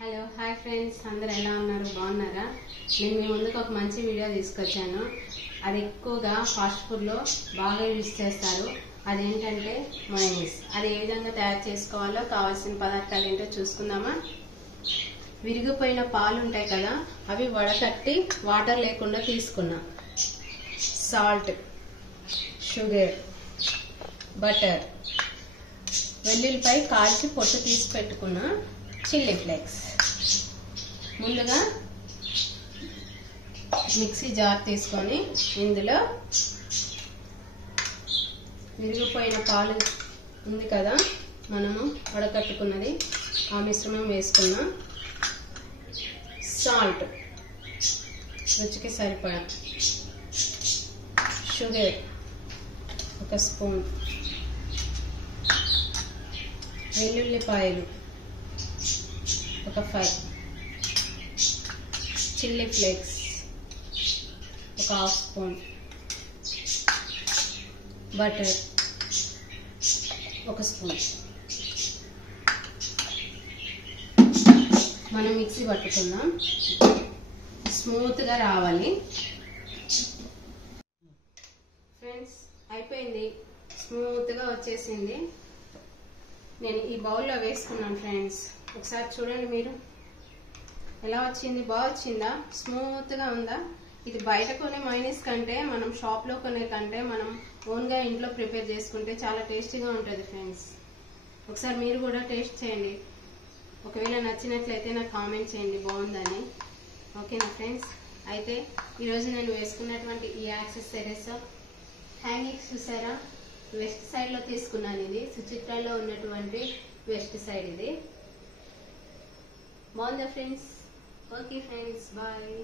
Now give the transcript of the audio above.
Hello hi friends, అందరు ఎలా ఉన్నారు? బాగున్నారా? నేను మీ ముందుకు ఒక మంచి వీడియో తీసుకొచ్చాను. అది ఎక్కువగా ఫాస్ట్ ఫుడ్లో బాగా యూజ్ చేస్తారు. అదేంటంటే మయోనీస్. అది ఏ విధంగా తయారు చేసుకోవాలో కావాల్సిన పదార్థాలు ఏంటో చూసుకుందామా? విరిగిపోయిన పాలు ఉంటాయి కదా, అవి వడకట్టి వాటర్ లేకుండా తీసుకున్నా. సాల్ట్, షుగర్, బటర్, వెల్లుల్లిపై కాల్చి పొట్టు తీసి పెట్టుకున్న చిల్లీ ఫ్లేక్స్. ముందుగా మిక్సీ జార్ తీసుకొని ఇందులో విరిగిపోయిన పాలు ఉంది కదా మనము వడకట్టుకున్నది, ఆ మిశ్రమం వేసుకున్నాం. సాల్ట్ రుచికి సరిపడా, షుగర్ 1 స్పూన్, వెల్లుల్లిపాయలు 5, chilli flakes 1/2 spoon, butter 1 spoon. మనం మిక్సీ పట్టుకుందాం, స్మూత్గా రావాలి. ఫ్రెండ్స్, అయిపోయింది, స్మూత్గా వచ్చేసింది. నేను ఈ బౌల్లో వేసుకున్నాను. ఫ్రెండ్స్, ఒకసారి చూడండి మీరు, ఎలా వచ్చింది? బాగా వచ్చిందా? స్మూత్గా ఉందా? ఇది బయట కొనే మైనీస్ కంటే, మనం షాప్లో కొనే కంటే మనం ఓన్గా ఇంట్లో ప్రిపేర్ చేసుకుంటే చాలా టేస్టీగా ఉంటుంది. ఫ్రెండ్స్, ఒకసారి మీరు కూడా టేస్ట్ చేయండి. ఒకవేళ నచ్చినట్లయితే నాకు కామెంట్ చేయండి బాగుందని. ఓకేనా ఫ్రెండ్స్? అయితే ఈరోజు నేను వేసుకున్నటువంటి ఈ యాక్సెసరీస్ హ్యాంగింగ్స్ చూసారా? వెస్ట్ సైడ్లో తీసుకున్నాను. ఇది సుచిత్రాలో ఉన్నటువంటి వెస్ట్ సైడ్. ఇది బాగుందా ఫ్రెండ్స్? Okay friends, bye.